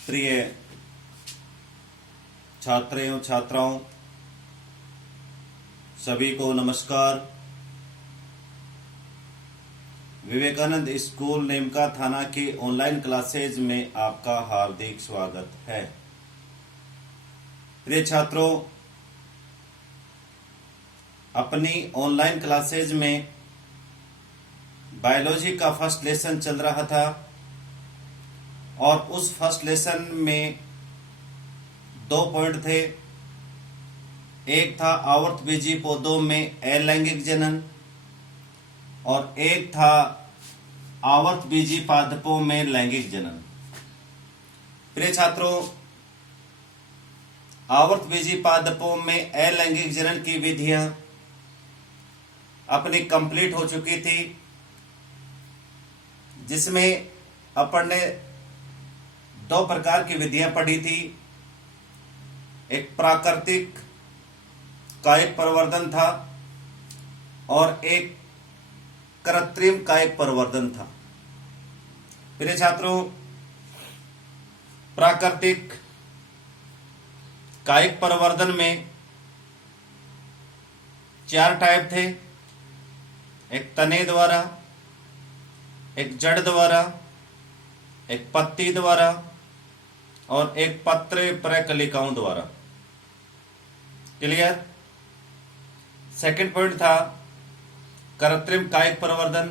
प्रिय छात्रों छात्राओं सभी को नमस्कार। विवेकानंद स्कूल नेमका थाना के ऑनलाइन क्लासेज में आपका हार्दिक स्वागत है। प्रिय छात्रों, अपनी ऑनलाइन क्लासेज में बायोलॉजी का फर्स्ट लेसन चल रहा था और उस फर्स्ट लेसन में 2 पॉइंट थे। एक था आवर्तबीजी पौधों में अलैंगिक जनन और एक था आवर्तबीजी पादपों में लैंगिक जनन। प्रिय छात्रों, आवर्तबीजी पादपों में अलैंगिक जनन की विधियां अपनी कंप्लीट हो चुकी थी, जिसमें अपन ने 2 प्रकार की विधियां पढ़ी थी। एक प्राकृतिक कायिक प्रवर्धन था और एक कृत्रिम कायिक प्रवर्धन था। प्रिय छात्रों, प्राकृतिक कायिक प्रवर्धन में 4 टाइप थे। एक तने द्वारा, एक जड़ द्वारा, एक पत्ती द्वारा और एक पत्र प्रकलिकाओं द्वारा। क्लियर? सेकंड पॉइंट था कृत्रिम कायिक प्रवर्धन।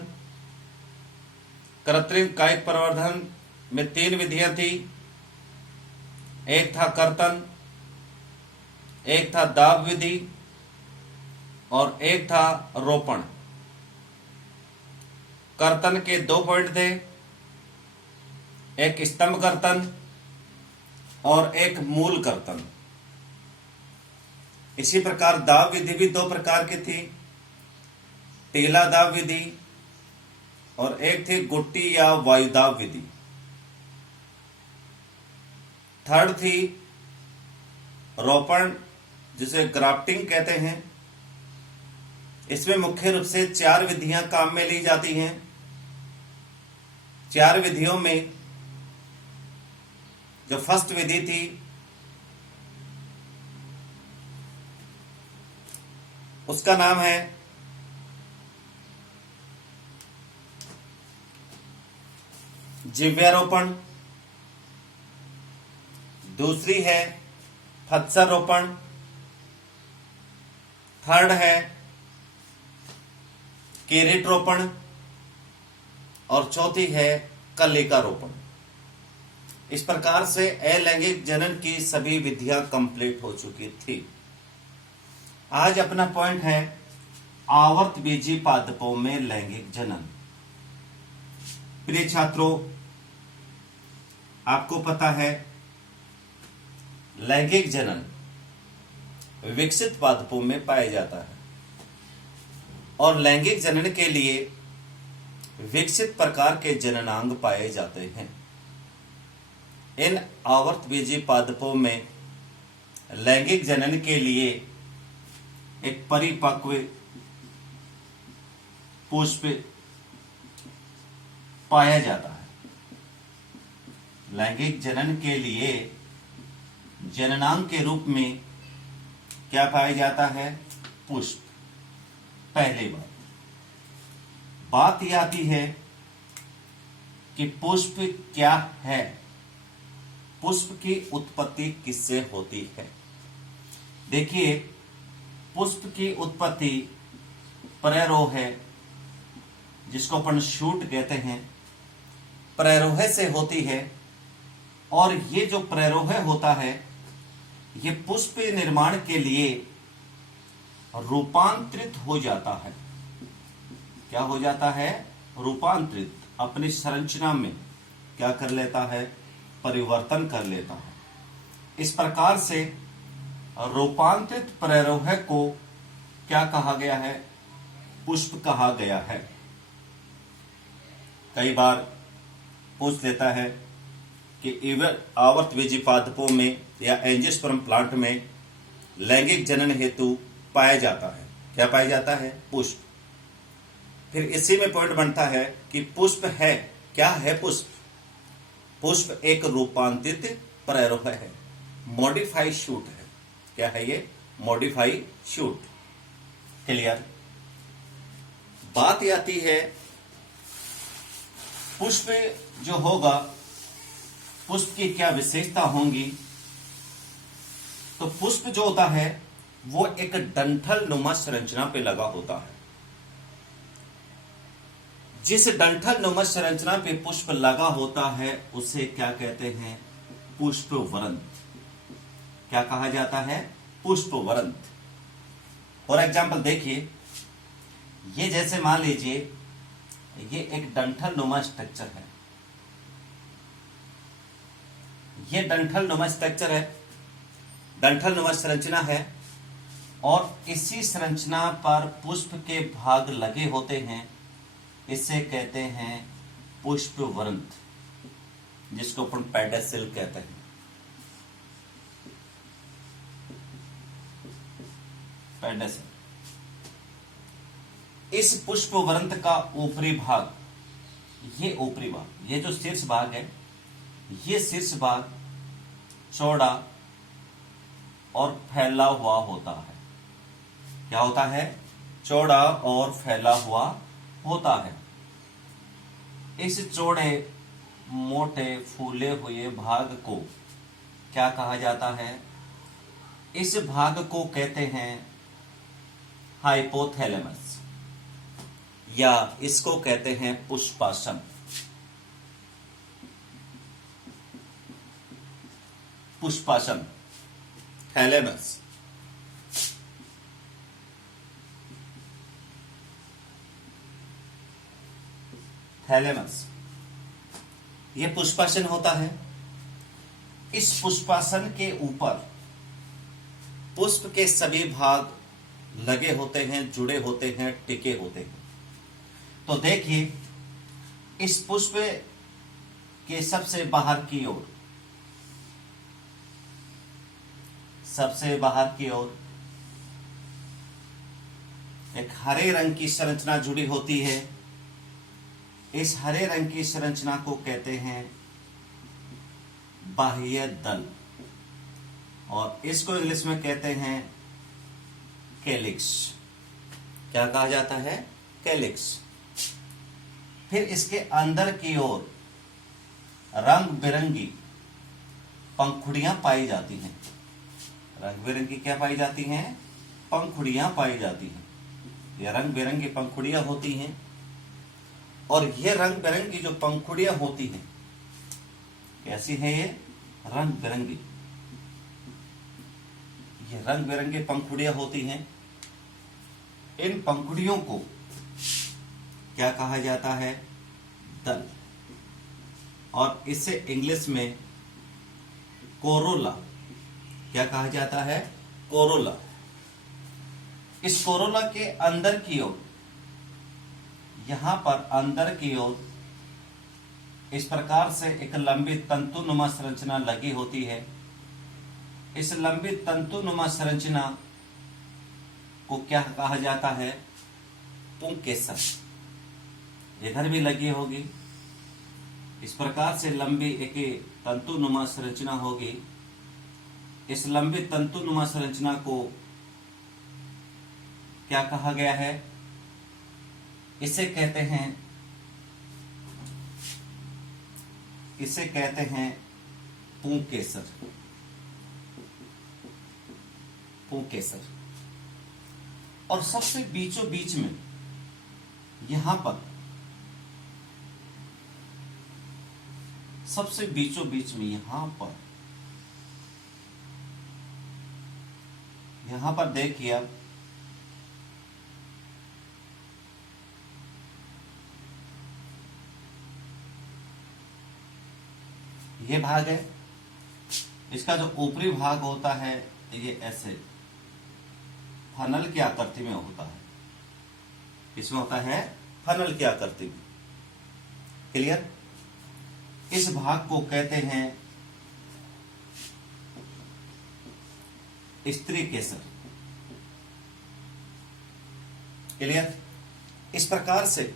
कृत्रिम कायिक प्रवर्धन में 3 विधियां थी। एक था कर्तन, एक था दाब विधि और एक था रोपण। कर्तन के 2 पॉइंट थे, एक स्तंभ कर्तन और एक मूल कर्तन। इसी प्रकार दाब विधि भी 2 प्रकार की थी, टीला दाब विधि और एक थी गुट्टी या वायुदाब विधि। थर्ड थी रोपण, जिसे ग्राफ्टिंग कहते हैं। इसमें मुख्य रूप से 4 विधियां काम में ली जाती हैं। 4 विधियों में जो फर्स्ट विधि थी उसका नाम है जिव्यारोपण, दूसरी है फत्सर रोपण, थर्ड है किरीट रोपण और चौथी है कलिका रोपण। इस प्रकार से अलैंगिक जनन की सभी विधियां कंप्लीट हो चुकी थी। आज अपना पॉइंट है आवर्तबीजी पादपों में लैंगिक जनन। प्रिय छात्रों, आपको पता है लैंगिक जनन विकसित पादपों में पाया जाता है और लैंगिक जनन के लिए विकसित प्रकार के जननांग पाए जाते हैं। इन आवर्तबीजी पादपों में लैंगिक जनन के लिए एक परिपक्व पुष्प पाया जाता है। लैंगिक जनन के लिए जननांग के रूप में क्या पाया जाता है? पुष्प। पहली बात यह आती है कि पुष्प क्या है, पुष्प की उत्पत्ति किससे होती है। देखिए, पुष्प की उत्पत्ति प्ररोह है, जिसको अपन शूट कहते हैं, प्ररोह से होती है। और ये जो प्ररोह होता है, ये पुष्प निर्माण के लिए रूपांतरित हो जाता है। क्या हो जाता है? रूपांतरित। अपनी संरचना में क्या कर लेता है? परिवर्तन कर लेता है। इस प्रकार से रूपांतरित प्ररोह को क्या कहा गया है? पुष्प कहा गया है। कई बार पूछ लेता है कि आवर्तबीजी पादपों में या एंजियोस्पर्म प्लांट में लैंगिक जनन हेतु पाया जाता है। क्या पाया जाता है? पुष्प। फिर इसी में पॉइंट बनता है कि पुष्प है क्या? है पुष्प। पुष्प एक रूपांतरित प्रारूप है, मॉडिफाइड शूट है। क्या है ये? Modified shoot. क्लियर? बात आती है पुष्प जो होगा, पुष्प की क्या विशेषता होंगी। तो पुष्प जो होता है वो एक डंठल नुमा संरचना पे लगा होता है। जिस डंठल नुमा संरचना पे पुष्प लगा होता है उसे क्या कहते हैं? पुष्पवृंत। क्या कहा जाता है? पुष्पवृंत। फॉर एग्जाम्पल देखिए, ये जैसे मान लीजिए ये एक डंठल नुमा स्ट्रक्चर है, ये डंठल नुमा स्ट्रक्चर है, डंठल नुमा संरचना है, और इसी संरचना पर पुष्प के भाग लगे होते हैं, इसे कहते हैं पुष्पवृंत, जिसको अपन पेडसिल कहते हैं। पेडसिल। इस पुष्पवृंत का ऊपरी भाग, ये ऊपरी भाग, ये जो शीर्ष भाग है, ये शीर्ष भाग चौड़ा और फैला हुआ होता है। क्या होता है? चौड़ा और फैला हुआ होता है। इस चौड़े मोटे फूले हुए भाग को क्या कहा जाता है? इस भाग को कहते हैं हाइपोथैलेमस, या इसको कहते हैं पुष्पासन। पुष्पासन, थैलेमस। थैलेमस, ये पुष्पासन होता है। इस पुष्पासन के ऊपर पुष्प के सभी भाग लगे होते हैं, जुड़े होते हैं, टिके होते हैं। तो देखिए, इस पुष्प के सबसे बाहर की ओर, सबसे बाहर की ओर एक हरे रंग की संरचना जुड़ी होती है। इस हरे रंग की संरचना को कहते हैं बाह्य दल, और इसको इंग्लिश में कहते हैं कैलिक्स। क्या कहा जाता है? कैलिक्स। फिर इसके अंदर की ओर रंग बिरंगी पंखुड़ियां पाई जाती हैं। रंग बिरंगी क्या पाई जाती हैं? पंखुड़ियां पाई जाती हैं। ये रंग बिरंगी पंखुड़ियां होती हैं, और ये रंग बिरंगी जो पंखुड़ियां होती हैं, कैसी है ये? रंग बिरंगी। ये रंग बिरंगी पंखुड़ियां होती हैं। इन पंखुड़ियों को क्या कहा जाता है? दल। और इसे इंग्लिश में कोरोला। क्या कहा जाता है? कोरोला। इस कोरोला के अंदर की ओर, यहां पर अंदर की ओर इस प्रकार से एक लंबी तंतुनुमा संरचना लगी होती है। इस लंबी तंतुनुमा संरचना को क्या कहा जाता है? पुंकेसर। इधर भी लगी होगी, इस प्रकार से लंबी एक तंतुनुमा संरचना होगी। इस लंबी तंतुनुमा संरचना को क्या कहा गया है? इसे कहते हैं पुंकेसर। पुंकेसर। और सबसे बीचों बीच में यहां पर, सबसे बीचों बीच में यहां पर देखिए आप, ये भाग है। इसका जो ऊपरी भाग होता है ये ऐसे फनल की आकृति में होता है। इसमें होता है फनल की आकृति में। क्लियर? इस भाग को कहते हैं स्त्री केसर। क्लियर? इस प्रकार से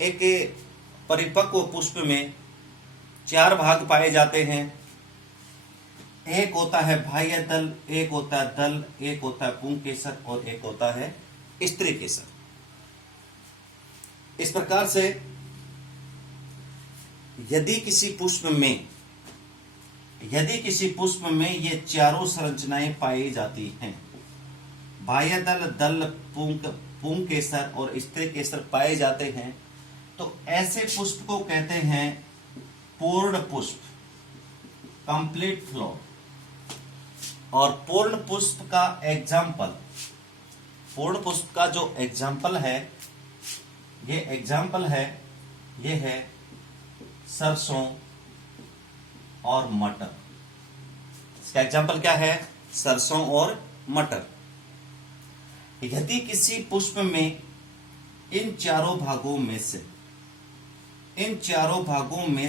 एक परिपक्व पुष्प में चार भाग पाए जाते हैं। एक होता है बाह्य दल, एक होता है दल, एक होता है पुंकेसर और एक होता है स्त्री केसर। इस प्रकार से यदि किसी पुष्प में ये चारों संरचनाएं पाई जाती हैं, बाह्य दल, दल, पुंकेसर और स्त्री केसर पाए जाते हैं, तो ऐसे पुष्प को कहते हैं पूर्ण पुष्प, कंप्लीट फ्लावर। और पूर्ण पुष्प का एग्जाम्पल, पूर्ण पुष्प का जो एग्जाम्पल है, ये है सरसों और मटर। इसका एग्जाम्पल क्या है? सरसों और मटर। यदि किसी पुष्प में इन चारों भागों में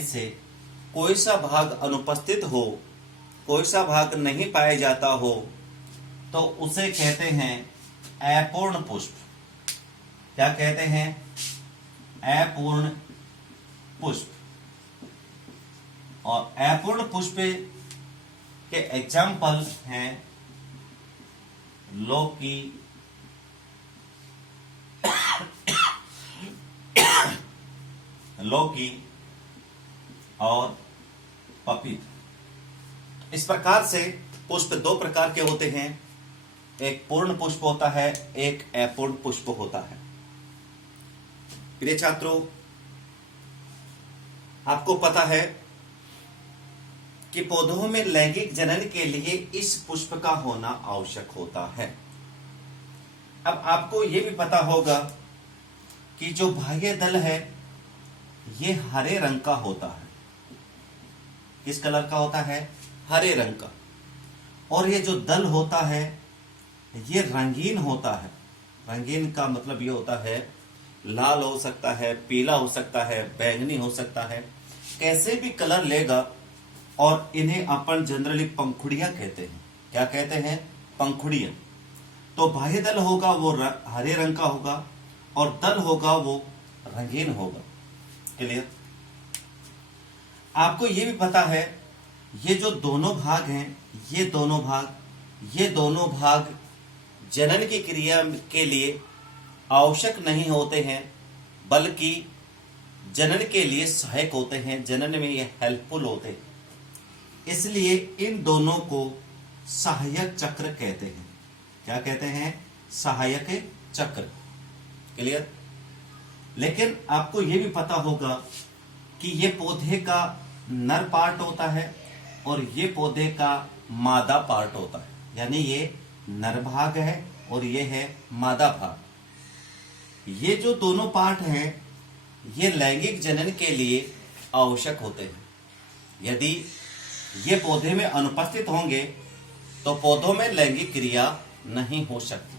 से कोई सा भाग अनुपस्थित हो, कोई सा भाग नहीं पाया जाता हो, तो उसे कहते हैं अपूर्ण पुष्प। क्या कहते हैं? अपूर्ण पुष्प। और अपूर्ण पुष्प के एग्जाम्पल हैं लौकी, और पपीता। इस प्रकार से पुष्प दो प्रकार के होते हैं, एक पूर्ण पुष्प होता है, एक अपूर्ण पुष्प होता है। प्रिय छात्रों, आपको पता है कि पौधों में लैंगिक जनन के लिए इस पुष्प का होना आवश्यक होता है। अब आपको यह भी पता होगा कि जो बाह्य दल है ये हरे रंग का होता है। किस कलर का होता है? हरे रंग का। और ये जो दल होता है ये रंगीन होता है। रंगीन का मतलब ये होता है लाल हो सकता है, पीला हो सकता है, बैंगनी हो सकता है, कैसे भी कलर लेगा। और इन्हें अपन जनरली पंखुड़ियां कहते हैं। क्या कहते हैं? पंखुड़ियां। तो बाह्य दल होगा वो हरे रंग का होगा और दल होगा वो रंगीन होगा। क्लियर? आपको ये भी पता है ये जो दोनों भाग हैं, ये दोनों भाग जनन की क्रिया के लिए आवश्यक नहीं होते हैं, बल्कि जनन के लिए सहायक होते हैं, जनन में ये हेल्पफुल होते हैं। इसलिए इन दोनों को सहायक चक्र कहते हैं। क्या कहते हैं? सहायक चक्र। क्लियर? लेकिन आपको यह भी पता होगा कि ये पौधे का नर पार्ट होता है और ये पौधे का मादा पार्ट होता है। यानी ये नर भाग है और ये है मादा भाग। ये जो दोनों पार्ट हैं ये लैंगिक जनन के लिए आवश्यक होते हैं। यदि ये पौधे में अनुपस्थित होंगे तो पौधों में लैंगिक क्रिया नहीं हो सकती।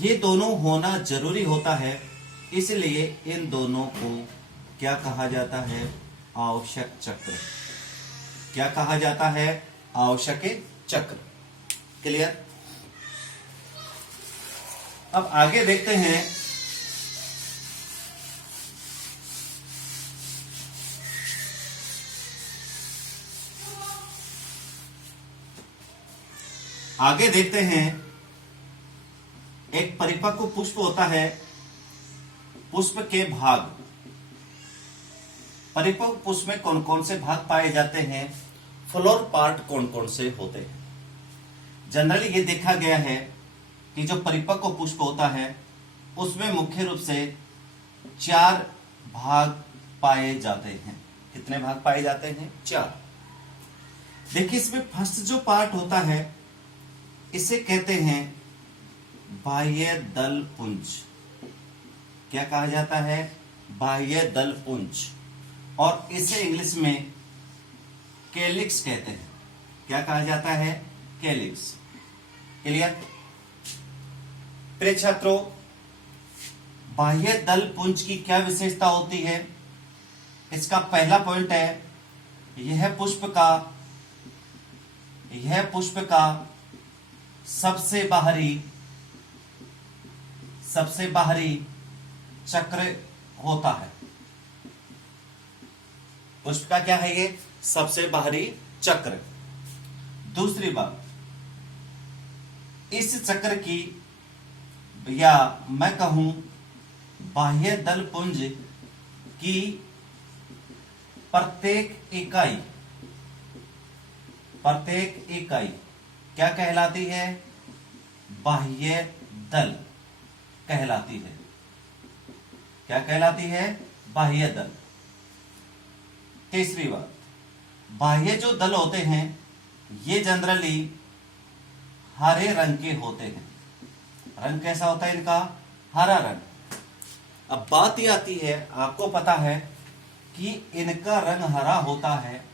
ये दोनों होना जरूरी होता है, इसलिए इन दोनों को क्या कहा जाता है? आवश्यक चक्र। क्या कहा जाता है? आवश्यक चक्र। क्लियर? अब आगे देखते हैं। एक परिपक्व पुष्प होता है। पुष्प के भाग, परिपक्व पुष्प में कौन कौन से भाग पाए जाते हैं? फ्लोर पार्ट कौन कौन से होते हैं? जनरली ये देखा गया है कि जो परिपक्व पुष्प होता है उसमें मुख्य रूप से 4 भाग पाए जाते हैं। कितने भाग पाए जाते हैं? 4। देखिए, इसमें फर्स्ट जो पार्ट होता है इसे कहते हैं बाह्य दल पुंज। क्या कहा जाता है? बाह्य दल पुंज। और इसे इंग्लिश में कैलिक्स कहते हैं। क्या कहा जाता है? कैलिक्स। क्लियर? प्रिय छात्रों, बाह्य दल पुंज की क्या विशेषता होती है? इसका पहला पॉइंट है यह पुष्प का सबसे बाहरी चक्र होता है। पुष्पिका क्या है? ये सबसे बाहरी चक्र। दूसरी बात, इस चक्र की, या मैं कहूं बाह्य दल पुंज की प्रत्येक इकाई क्या कहलाती है? बाह्य दल कहलाती है। क्या कहलाती है? बाह्य दल। तीसरी बात, बाह्य जो दल होते हैं ये जनरली हरे रंग के होते हैं। रंग कैसा होता है इनका? हरा रंग। अब बात ये आती है, आपको पता है कि इनका रंग हरा होता है,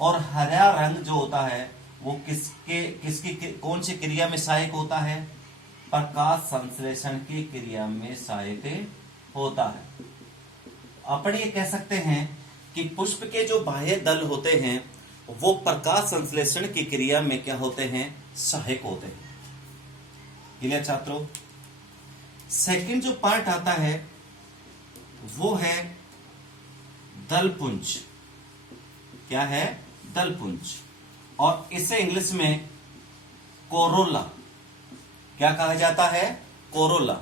और हरा रंग जो होता है वो किसकी कौन सी क्रिया में सहायक होता है? प्रकाश संश्लेषण की क्रिया में सहायक होता है। अपन ये कह सकते हैं कि पुष्प के जो बाह्य दल होते हैं वो प्रकाश संश्लेषण की क्रिया में क्या होते हैं? सहायक होते हैं। क्लियर छात्रों? सेकंड जो पार्ट आता है वो है दलपुंज। क्या है? दलपुंज। और इसे इंग्लिश में कोरोला क्या कहा जाता है? कोरोला।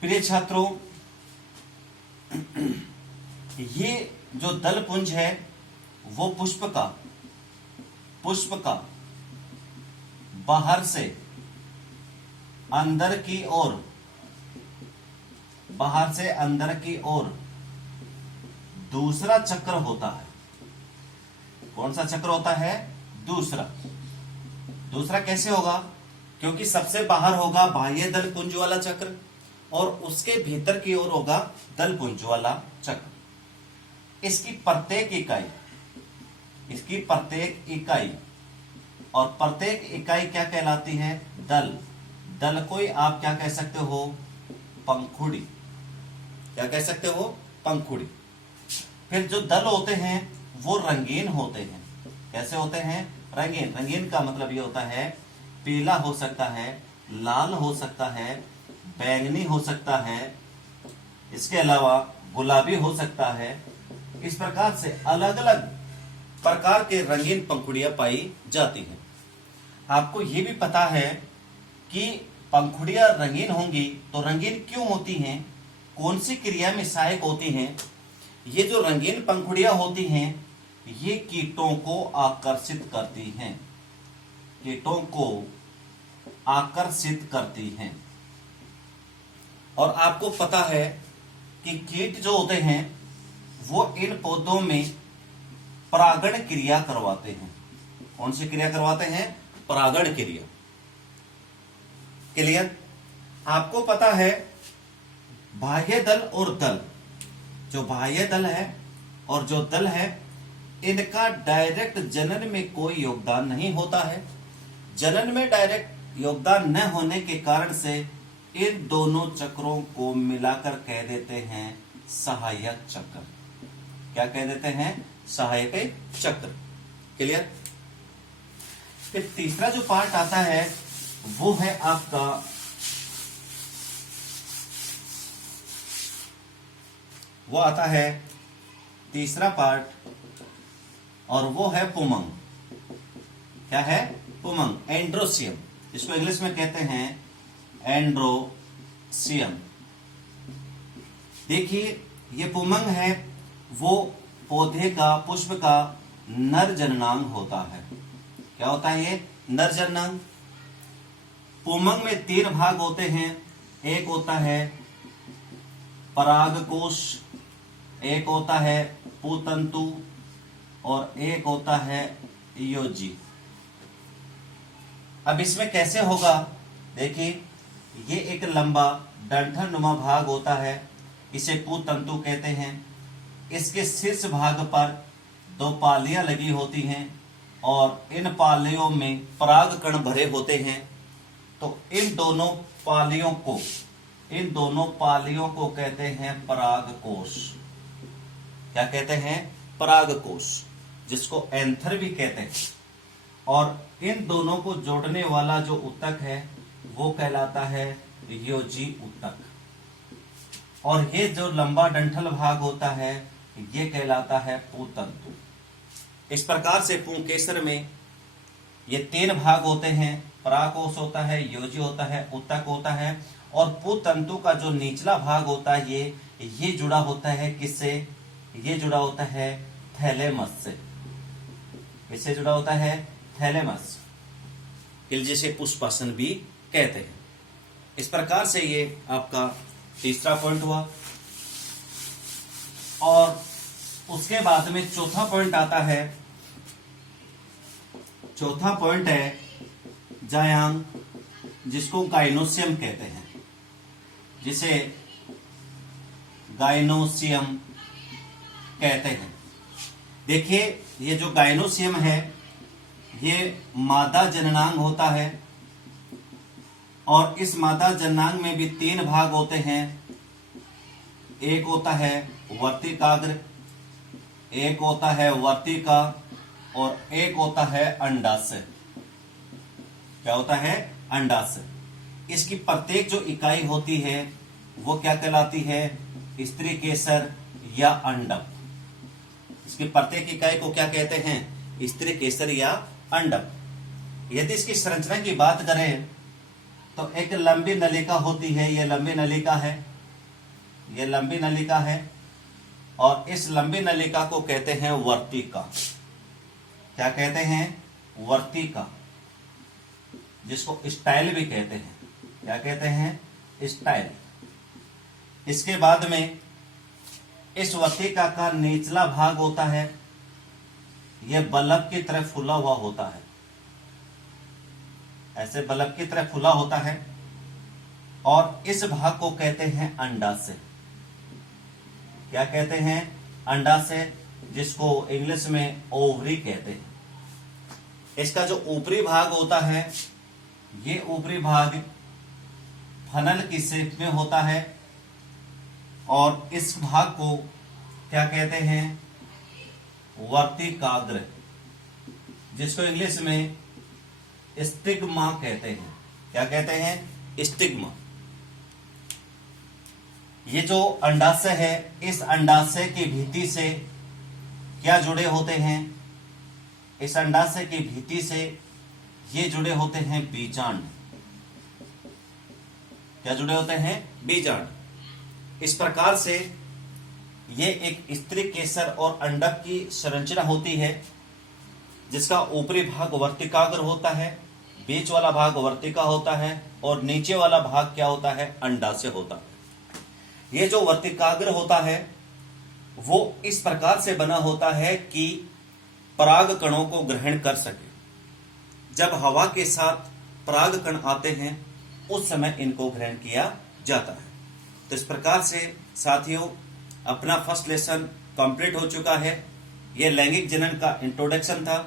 प्रिय छात्रों, ये जो दलपुंज है वो पुष्प का बाहर से अंदर की ओर दूसरा चक्र होता है। कौन सा चक्र होता है? दूसरा कैसे होगा? क्योंकि सबसे बाहर होगा बाह्य दल पुंज वाला चक्र और उसके भीतर की ओर होगा दल पुंज वाला चक्र। इसकी प्रत्येक इकाई और प्रत्येक इकाई क्या कहलाती है? दल को ही आप क्या कह सकते हो? पंखुड़ी। क्या कह सकते हो? पंखुड़ी। फिर जो दल होते हैं वो रंगीन होते हैं। कैसे होते हैं? रंगीन का मतलब ये होता है पीला हो सकता है, लाल हो सकता है, बैंगनी हो सकता है, इसके अलावा गुलाबी हो सकता है। इस प्रकार से अलग अलग प्रकार के रंगीन पंखुड़ियां पाई जाती हैं। आपको ये भी पता है कि पंखुड़ियां रंगीन होंगी तो रंगीन क्यों होती हैं? कौन सी क्रिया में सहायक होती हैं? ये जो रंगीन पंखुड़ियां होती हैं ये कीटों को आकर्षित करती हैं। और आपको पता है कि कीट जो होते हैं वो इन पौधों में परागण क्रिया करवाते हैं। कौन सी क्रिया करवाते हैं? परागण क्रिया। क्लियर? आपको पता है बाह्य दल और दल, जो बाह्य दल है और जो दल है इनका डायरेक्ट जनन में कोई योगदान नहीं होता है। जनन में डायरेक्ट योगदान न होने के कारण से इन दोनों चक्रों को मिलाकर कह देते हैं सहायक चक्र। क्या कह देते हैं? सहायक चक्र। क्लियर? फिर तीसरा जो पार्ट आता है वो है आपका आता है तीसरा पार्ट, और वो है पुमंग। क्या है? पुमंग, एंड्रोसियम, जिसको इंग्लिश में कहते हैं एंड्रोसियम। देखिए ये पुमंग है वो पौधे का, पुष्प का नर जननांग होता है। क्या होता है ये? नर जननांग। पुमंग में 3 भाग होते हैं। एक होता है परागकोश, एक होता है पुतंतु और एक होता है योजी। अब इसमें कैसे होगा? देखिए ये एक लंबा डंठल नुमा भाग होता है, इसे पुतंतु कहते हैं। इसके शीर्ष भाग पर 2 पालियां लगी होती हैं और इन पालियों में पराग कण भरे होते हैं। तो इन दोनों पालियों को कहते हैं परागकोश। क्या कहते हैं? परागकोश, जिसको एंथर भी कहते हैं। और इन दोनों को जोड़ने वाला जो ऊतक है वो कहलाता है योजी ऊतक। और ये जो लंबा डंठल भाग होता है ये कहलाता है पुतंतु। इस प्रकार से पुंकेसर में ये 3 भाग होते हैं, पराकोश होता है, योजी होता है, उत्तक होता है, और पुतंतु का जो निचला भाग होता है ये जुड़ा होता है किससे? ये जुड़ा होता है थैलेमस से। किससे जुड़ा होता है? थैलेमस, जिसे पुष्पासन भी कहते हैं। इस प्रकार से ये आपका तीसरा पॉइंट हुआ। और उसके बाद में चौथा पॉइंट आता है। चौथा पॉइंट है जायांग, जिसको गाइनोसियम कहते हैं, जिसे गाइनोसियम कहते हैं। देखिए, ये जो गाइनोसियम है ये मादा जननांग होता है, और इस मादा जननांग में भी 3 भाग होते हैं। एक होता है वर्तिकाग्र, एक होता है वर्तिका, और एक होता है अंडाशय। क्या होता है? अंडाशय। इसकी प्रत्येक जो इकाई होती है वो क्या कहलाती है? स्त्री केसर या अंडक। इसकी प्रत्येक इकाई को क्या कहते हैं? स्त्री केसर या अंडक। यदि इसकी संरचना की बात करें तो एक लंबी नलिका होती है, यह लंबी नलिका है, यह लंबी नलिका है, और इस लंबी नलिका को कहते हैं वर्तिका। क्या कहते हैं? वर्तिका, जिसको स्टाइल भी कहते हैं। क्या कहते हैं? स्टाइल। इसके बाद में इस वर्तिका का निचला भाग होता है, यह बल्ब की तरह फूला हुआ होता है, ऐसे बल्ब की तरह फूला होता है, और इस भाग को कहते हैं अंडाशय। क्या कहते हैं? अंडाशय, जिसको इंग्लिश में ओवरी कहते हैं। इसका जो ऊपरी भाग होता है, ये ऊपरी भाग फनल की शेप में होता है, और इस भाग को क्या कहते हैं? वर्तिकाग्र, जिसको इंग्लिश में स्टिग्मा कहते हैं। क्या कहते हैं? स्टिग्मा। ये जो अंडाशय है, इस अंडाशय की भित्ति से क्या जुड़े होते हैं? इस अंडाशय की भित्ति से ये जुड़े होते हैं बीजांड। क्या जुड़े होते हैं? बीजांड। इस प्रकार से ये एक स्त्री केसर और अंडक की संरचना होती है, जिसका ऊपरी भाग वर्तिकाग्र होता है, बीच वाला भाग वर्तिका होता है, और नीचे वाला भाग क्या होता है? अंडाशय होता है। ये जो वर्तिकाग्र होता है वो इस प्रकार से बना होता है कि पराग कणों को ग्रहण कर सके। जब हवा के साथ पराग कण आते हैं उस समय इनको ग्रहण किया जाता है। तो इस प्रकार से साथियों, अपना फर्स्ट लेसन कंप्लीट हो चुका है। यह लैंगिक जनन का इंट्रोडक्शन था।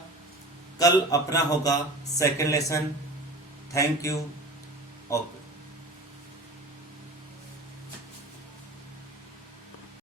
कल अपना होगा second lesson. Thank you. Okay.